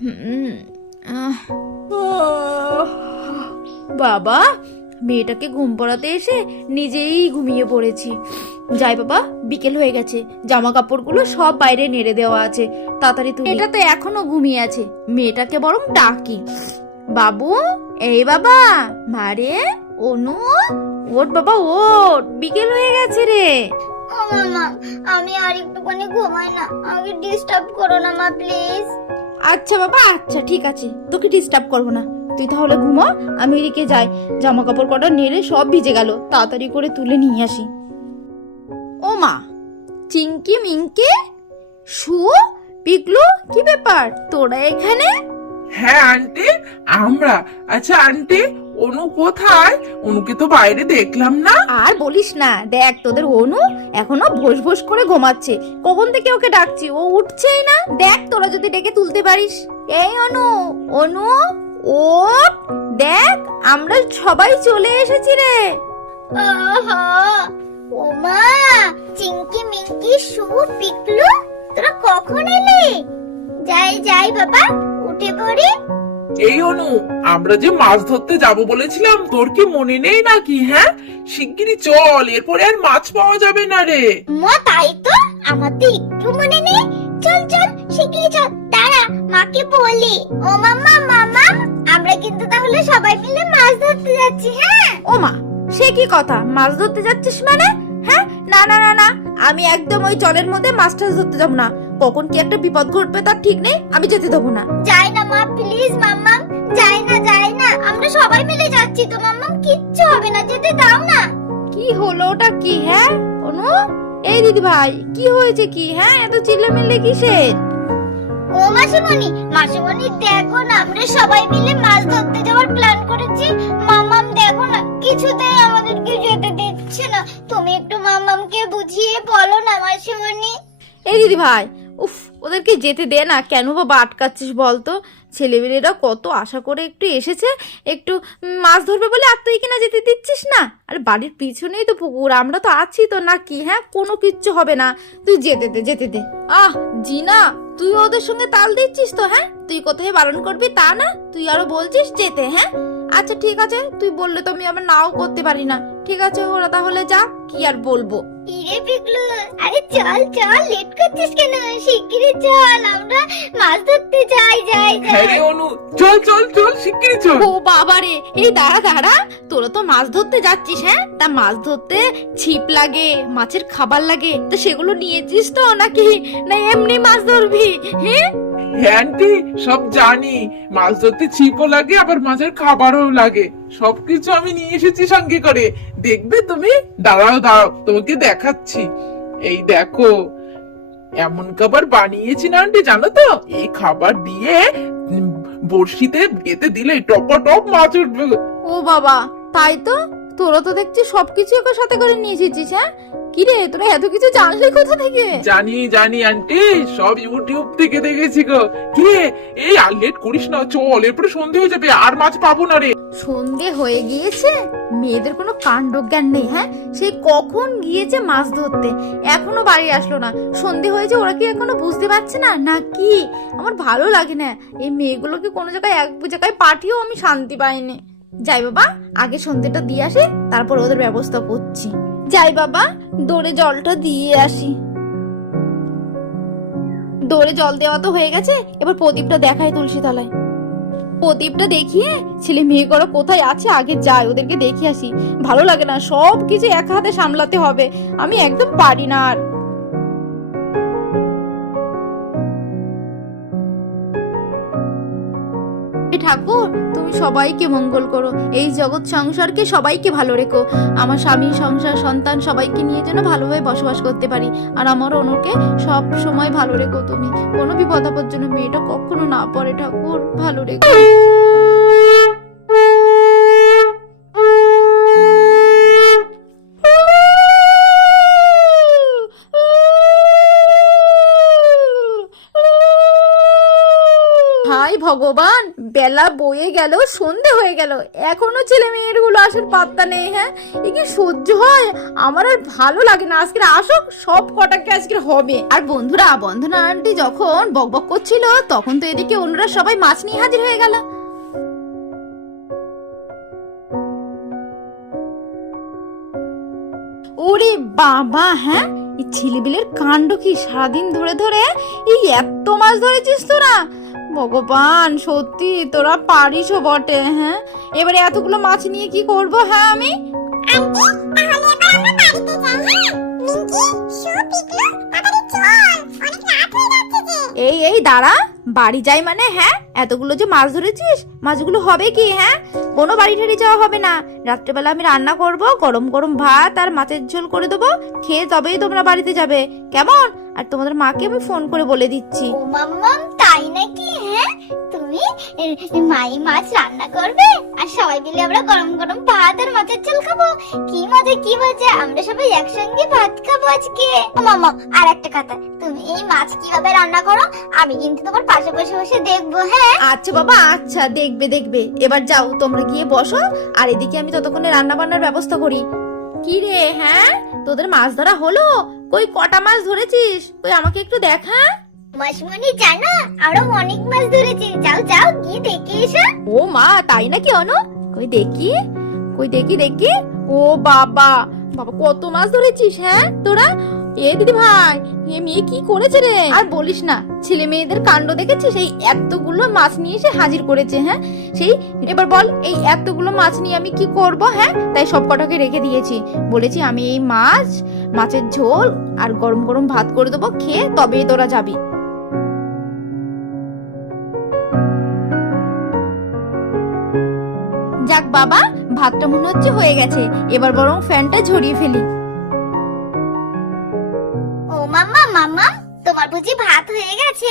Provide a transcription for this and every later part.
হুম, আহ, বাবা, মেয়েটাকে ঘুম পড়াতে এসে নিজেই ঘুমিয়ে পড়েছি। যাই বাবা, বিকেল হয়ে গেছে, জামা কাপড়গুলো সব বাইরে নেড়ে দেওয়া আছে, তাড়াতাড়ি তুলি। এটা তো এখনো ঘুমিয়ে আছে, মেয়েটাকে বরং ডাকি। বাবু, এই বাবা, মারে, অনু, ওঠ বাবা ওঠ, বিকেল হয়ে গেছে রে। ও মামা, আমি আর একটুখানি ঘুমাই না, আমাকে ডিস্টার্ব করো না মা, প্লিজ। আচ্ছা বাবা, আচ্ছা ঠিক আছে, তোকে ডিস্টার্ব করবো না, তুই তাহলে ঘুমো। আমি এদিকে যাই, জামা কাপড় কটা নেড়ে সব ভিজে গেল, তাড়াতাড়ি করে তুলে নিয়ে আসি। ও মা, চিঙ্কি মিঙ্কি, শু, পিকলু, কি ব্যাপার তোরা এখানে? হ্যাঁ আন্টি, আমরা। আচ্ছা আন্টি, অনু কোথায়? অনুকে তো বাইরে দেখলাম না। আর বলিস না, দেখ তোদের অনু এখনো ভোস ভোস করে ঘুমাচ্ছে, কখন থেকে ওকে ডাকছি, ও উঠছেই না। দেখ তোরা যদি ডেকে তুলতে পারিস। এই অনু, অনু, ওঠ, দেখ আমরা সবাই চলে এসেছি রে। আহা, ও মা, চিঙ্কি মিঙ্কি শু পিকলু, তোরা কখন এলে? যাই যাই বাবা, উঠে পড়ি। এই অনু, আমরা যে মাছ ধরতে যাব বলেছিলাম, তোর কি মনে নেই নাকি? হ্যাঁ, শিগগিরই চল, এরপরে আর মাছ পাওয়া যাবে না রে। মা, তাই তো, আমার তো একটু মনে নেই। চল চল, শিগগিরই চল, দাঁড়া মাকে বলি। ও মাম্মা, মামা, আমরা কিন্তু তাহলে সবাই মিলে মাছ ধরতে যাচ্ছি, হ্যাঁ? ও মা, সে কি কথা, মাছ ধরতে যাচ্ছিস মানে? হ্যাঁ, না না না না, আমি একদম ওই জলের মধ্যে মাছ টাছ ধরতে যাবো না, কখন কি একটা বিপদ ঘটবে তার ঠিক নেই, আমি যেতে দেবো না। যাই না মা, প্লিজ মাম্মা, যাই না যাই না, আমরা সবাই মিলে যাচ্ছি তো মাম্মা, কিচ্ছু হবে না, যেতে দাও না। কি হলো ওটা কি? হ্যাঁ অনু, এই দিদি ভাই, কি হয়েছে কি? হ্যাঁ, এত চিল্লামিল্লি কিসের? ও মাসিমণি, মাসিমণি দেখো না, আমরা সবাই মিলে মাছ ধরতে যাওয়ার প্ল্যান করেছি। মামাম দেখো না, কিছুতেই আমাদেরকে যেতে দিচ্ছে না, তুমি একটু মামামকে বুঝিয়ে বলো না মাসিমণি। এই দিদি ভাই, উফ, ওদেরকে যেতে দে না, কেন বাবা আটকাচ্ছিস বলতো? ছেলেমেয়েরা কত আশা করে একটু এসেছে, একটু মাছ ধরবে বলে, আর তুই কিনা যেতে দিচ্ছিস না? আর বাড়ির পিছনেই তো পুকুর, আমরা তো আছি তো নাকি? হ্যাঁ, কোনো কিচ্ছু হবে না, তুই যেতে দে, যেতে দে। আহ জিনা, তুই ওদের সঙ্গে তাল দিচ্ছিস তো? হ্যাঁ, তুই কোথায় বারণ করবি তা না, তুই আরো বলছিস যেতে। হ্যাঁ, আচ্ছা ঠিক আছে, তুই বললে তো আমি আবার নাও করতে পারি না। ঠিক আছে, ওরা তাহলে যা, কি আর বলবো। ইরে পিকলু, আরে চল চল, লেট করছিস কেন? শিগগিরই চল, আমরা মাছ ধরতে যাই যাই হ্যাঁ যাই। রে অনু, চল চল চল, শিগগিরই চল। ও বাবা রে, এই দাঁড়া দাঁড়া, তোরা তো মাছ ধরতে যাচ্ছিস, হ্যাঁ, তা মাছ ধরতে ছিপ লাগে, মাছের খাবার লাগে, তো সেগুলো নিয়েছিস তো নাকি, না এমনি মাছ ধরবি? হ্যাঁ, হ্যাঁ আন্টি, সব জানি, মাছ ধরতে ছিপও লাগে, আবার মাছের খাবারও লাগে, সবকিছু আমি নিয়ে এসেছি সঙ্গে করে। দেখবে তুমি, দাঁড়াও দাঁড়াও, তোমাকে দেখাচ্ছি। এই দেখো, এমন খাবার বানিয়েছি না আন্টি, জানো তো? এই খাবার দিয়ে উম, বড়শিতে গেতে দিলে টপ মাছ উঠবে। ও বাবা, তাই তো, তোরা তো দেখছি সবকিছু একে সাথে করে নিয়ে এসেছিস। হ্যাঁ, কি রে, তোরা এত কিছু জানলি কোথা থেকে? জানি জানি আন্টি, সব ইউটিউব থেকে দেখেছি গো। কি রে, এই আর লেট করিস না, চল, এরপরে সন্ধে হয়ে যাবে, আর মাছ পাবো না রে। সন্ধে হয়ে গিয়েছে, মেয়েদের কোনো কাণ্ডজ্ঞান নেই। হ্যাঁ, সেই কখন গিয়েছে মাছ ধরতে, এখনো বাড়ি আসলো না, সন্ধে হয়েছে, ওরা কি এখনো বুঝতে পারছে না নাকি? আমার ভালো লাগে না এই মেয়েগুলোকে কোনো জায়গায় এক জায়গায় পাঠিয়েও আমি শান্তি পাইনি। যাই বাবা, আগে সন্ধেটা দিয়ে আসি, তারপর ওদের ব্যবস্থা করছি। যাই বাবা, দৌড়ে জলটা দিয়ে আসি। দৌড়ে জল দেওয়া তো হয়ে গেছে, এবার প্রদীপটা দেখাই তুলসী তলায়। প্রদীপটা দেখিয়ে ছেলে মেয়েগুলো কোথায় আছে আগে যাই, ওদেরকে দেখে আসি। ভালো লাগে না, সব কিছু এক হাতে সামলাতে হবে, আমি একদম পারি না আর। ঠাকুর, তুমি সবাইকে মঙ্গল করো, এই জগৎ সংসারকে সবাইকে ভালো রেখো, আমার স্বামী সংসার সন্তান সবাইকে নিয়ে যেন ভালোভাবে বসবাস করতে পারি, আর আমার অনুকে সব সময় ভালো রেখো তুমি, কোনো বিপদ আপদ যেন মেয়েটা কখনো না পড়ে, ঠাকুর ভালো রেখো। হাই ভগবান, বেলা বয়ে গেল, সন্ধে হয়ে গেল, এখনো ছেলে মেয়েরগুলো আসার পাত্তা নেই। হ্যাঁ, এ কি সহ্য হয়? আমার আর ভালো লাগে না। আজকে আসুক, সব কটাকে আজকে হবে। আর বন্ধুরা, বন্ধনা আন্টি যখন বকবক করছিল তখন তো এদিকে অন্যরা সবাই মাছ নিয়ে হাজির হয়ে গেল। ওরে বাবা, হ্যাঁ এই ছেলেবিলের কাণ্ড কি! সারাদিন ধরে ধরে এই এত মাছ ধরেছিস তোরা! ভগবান, সত্যি তোরা পারিসও বটে। হ্যাঁ, এবারে এতগুলো মাছ নিয়ে কি করব? হ্যাঁ আমি এই এই দাঁড়া, বাড়ি যাই মানে? হ্যাঁ, এতগুলো যে মাছ ধরেছিস, মাছগুলো হবে কি? হ্যাঁ, কোনো বাড়ি ঠাড়ি যাওয়া হবে না। রাত্রেবেলা আমি রান্না করব, গরম গরম ভাত আর মাছের ঝোল করে দেবো, খেয়ে তবেই তোমরা বাড়িতে যাবে, কেমন? আর তোমাদের মাকে আমি ফোন করে বলে দিচ্ছি। ও মাম্মাম, তাই নাকি? হ্যাঁ, তুমি মাই মাছ রান্না করবে আর সবাই মিলে আমরা গরম গরম ভাত আর মাছের ঝোল খাবো। কি মজা, কি মজা! আমরা সবাই একসঙ্গে ভাত খাবো আজকে। ও মাম্মা, আর একটা কথা, তুমি এই মাছ কিভাবে রান্না করো আমি কিন্তু তোমার পাশে বসে বসে দেখবো। হ্যাঁ আচ্ছা বাবা, আচ্ছা, দেখবে দেখবে। এবার যাও, তোমরা গিয়ে বসো, আর এদিকে আমি ততক্ষণে রান্না বান্নার ব্যবস্থা করি। কি রে, হ্যাঁ তোদের মাছ ধরা হলো? কই কটা মাছ ধরেছিস? কই আমাকে একটু দেখা। মাসিমণি, জানো আরো অনেক মাছ ধরেছি, যাও যাও গিয়ে দেখে এসো। ও মা, তাই নাকি অনু? কই দেখি, কই দেখি দেখি। ও বাবা, বাবা কত মাছ ধরেছিস হ্যাঁ তোরা? এ দিদি ভাই, এ মেয়ে কি করেছে রে! আর বলিস না, ছেলে মেয়েদের কাণ্ড দেখেছিস? এই এতগুলো মাছ নিয়ে এসে হাজির করেছে। হ্যাঁ, সেই এবার বল, এই এতগুলো মাছ নিয়ে আমি কি করব? হ্যাঁ, তাই সব কটাকে রেখে দিয়েছি, বলেছি আমি এই মাছের ঝোল আর গরম গরম ভাত করে দেবো, খেয়ে তবেই তোরা যাবি। যাক বাবা, ভাতটা মনে হচ্ছে হয়ে গেছে, এবার বরং ফ্যানটা ঝরিয়ে ফেলি। ও মাম্মা, মাম্মা তোমার বুঝি ভাত হয়ে গেছে?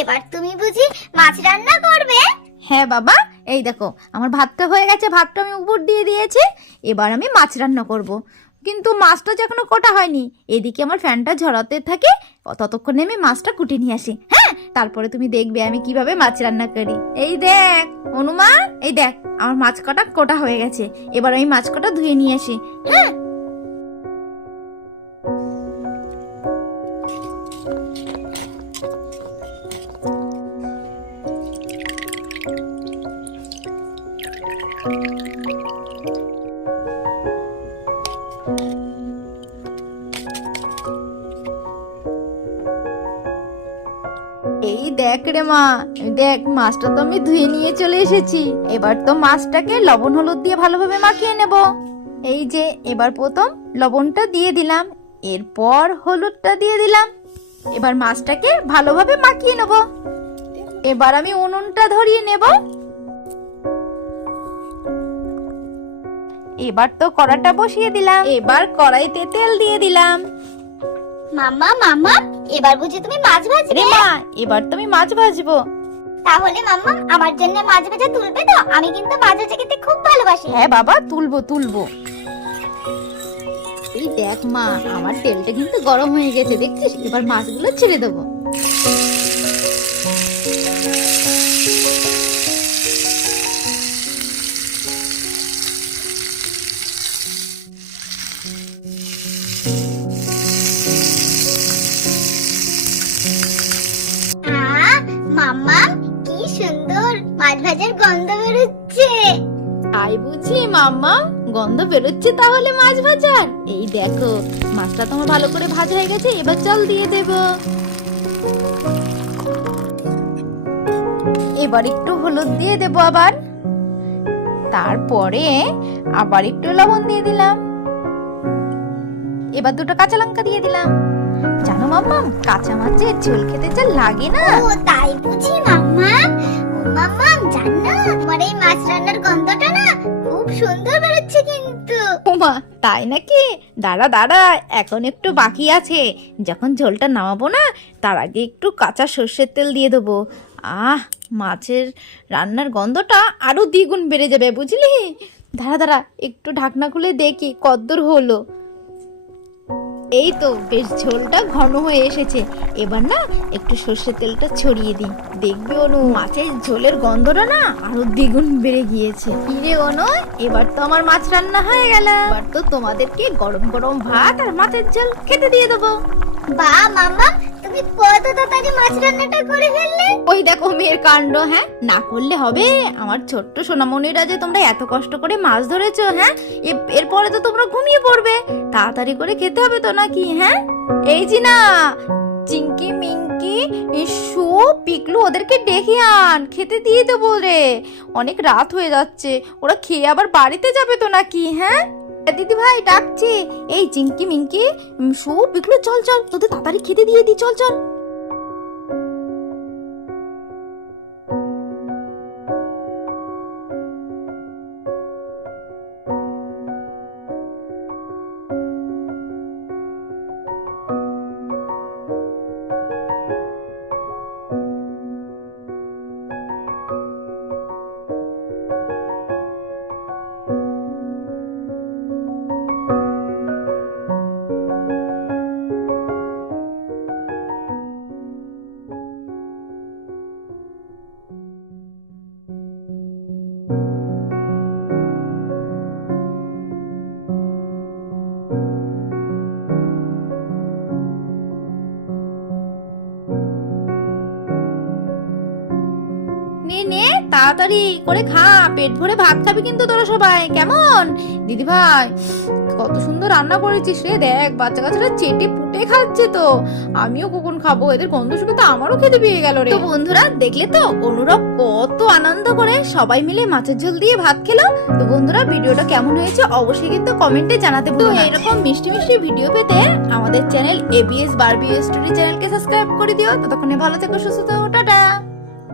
এবার তুমি বুঝি মাছ রান্না করবে? হ্যাঁ বাবা, এই দেখো আমার ভাতটা হয়ে গেছে, ভাতটা আমি উপর দিয়ে দিয়েছি, এবার আমি মাছ রান্না করব। কিন্তু মাছটা যে এখনো কটা হয়নি, এদিকে আমার ফ্যানটা ঝরাতে থাকে, ততক্ষণে আমি মাছটা কুটে নিয়ে আসি। হ্যাঁ, তারপরে তুমি দেখবে আমি কিভাবে মাছ রান্না করি। এই দেখ অনুমা, এই দেখ আমার মাছ কটা হয়ে গেছে, এবার আমি মাছ কটা ধুয়ে নিয়ে আসি। হ্যাঁ, এই দেখ রে মা, দেখ মাছটা তো আমি ধুয়ে নিয়ে চলে এসেছি। এবার তো মাছটাকে লবণ হলুদ দিয়ে ভালোভাবে মাখিয়ে নেব। এই যে এবার প্রথম লবণটা দিয়ে দিলাম, এরপর হলুদটা দিয়ে দিলাম, এবার মাছটাকে ভালোভাবে মাখিয়ে নেব। এবার আমি উনুনটা ধরিয়ে নেব। এবার তো কড়াটা বসিয়ে দিলাম, এবার কড়াইতে তেল দিয়ে দিলাম। মাম্মা, মাম্মা এবার বুঝি তুমি মাছ ভাজবে? রে মা, এবার তো আমি মাছ ভাজবো। তাহলে মাম্মা আমার জন্য মাছ ভাজা তুলবে তো? আমি কিন্তু মাছ ভাজা খেতে খুব ভালোবাসি। হ্যাঁ বাবা, তুলবো তুলবো। এই দেখ মা, আমার তেলটা কিন্তু গরম হয়ে গেছে, দেখছিস? এবার মাছগুলো ছেড়ে দেবো। মাম্মা কি সুন্দর মাছ ভাজার গন্ধ বেরোচ্ছে। তাই বুঝি মাম্মা, গন্ধ বেরোচ্ছে তাহলে মাছ ভাজার? এই দেখো মাছটা তোমার ভালো করে ভাজা হয়ে গেছে, এবার জল দিয়ে দেব। এবার একটু হলুদ দিয়ে দেব, আবার তারপরে আবার একটু লবণ দিয়ে দিলাম, এবার দুটো কাঁচা লঙ্কা দিয়ে দিলাম। জানো মাম্মা, কাঁচা মাছের ঝোল খেতে যা লাগে না। ও তাই বুঝি মাম্মা? ও মাম্মা, জানো তোমার এই মাছ রান্নার গন্ধটা না খুব সুন্দর বেরোচ্ছে কিন্তু। ওমা, তাই নাকি? দাঁড়া দাঁড়া, এখন একটু বাকি আছে, যখন ঝোলটা নামাবো না তার আগে একটু কাঁচা সর্ষের তেল দিয়ে দেবো। আহ, মাছের রান্নার গন্ধটা আরো দ্বিগুণ বেড়ে যাবে, বুঝলি? দাঁড়া দাঁড়া, একটু ঢাকনা খুলে দেখি কতদূর হলো। এই তো বেশ ঝোলটা ঘন হয়ে এসেছে। এবার না একটু সর্ষের তেলটা ছড়িয়ে দিই, দেখবি অনু মাছের ঝোলের গন্ধটা না আরো দ্বিগুণ বেড়ে গিয়েছে। কিরে অনু, এবার তো আমার মাছ রান্না হয়ে গেল। এবার তো তোমাদেরকে গরম গরম ভাত আর মাছের ঝোল খেতে দিয়ে দেবো। বা মাম্মাম, তুমি কত তাড়াতাড়ি মাছ রান্নাটা করে ফেললে। ওই দেখো মেয়ের কাণ্ড। হ্যাঁ, না করলে হবে? আমার ছোট্ট সোনামণিরা যে তোমরা এত কষ্ট করে মাছ ধরেছো, হ্যাঁ এরপরে তো তোমরা ঘুমিয়ে পড়বে, তাড়াতাড়ি করে খেতে হবে তো নাকি? হ্যাঁ, এই যে না চিঙ্কি মিঙ্কি শু পিকলু, ওদেরকে ডেকে আন, খেতে দিয়ে দেবো রে। অনেক রাত হয়ে যাচ্ছে, ওরা খেয়ে আবার বাড়িতে যাবে তো নাকি? হ্যাঁ দিদি ভাই ডাকছি। এই চিঙ্কি মিঙ্কি শু পিকলু, চল চল, তোদের তাড়াতাড়ি খেতে দিয়ে দি, চল চল। নে নে তাড়াতাড়ি করে খা, পেট ভরে ভাত খাবি কিন্তু তোরা সবাই, কেমন? দিদি ভাই কত সুন্দর রান্না করেছিস রে, দেখ বাচ্চা কাচ্চারা চেটে পুটে খাচ্ছে তো, আমিও কখন খাবো, এদের গন্ধ শুকে তো আমারও খেতে পেয়ে গেল রে। তো বন্ধুরা দেখলে তো অনুরাগ কত আনন্দ করে সবাই মিলে মাছের ঝোল দিয়ে ভাত খেলো। তো বন্ধুরা ভিডিওটা কেমন হয়েছে অবশ্যই কিন্তু কমেন্টে জানাতে ভুলো না। এরকম মিষ্টি মিষ্টি ভিডিও পেতে আমাদের চ্যানেল ABS বারবি স্টোরি চ্যানেলকে সাবস্ক্রাইব করে দিও। ততক্ষণে ভালো থেকো, সুস্থ থেকো, টাটা।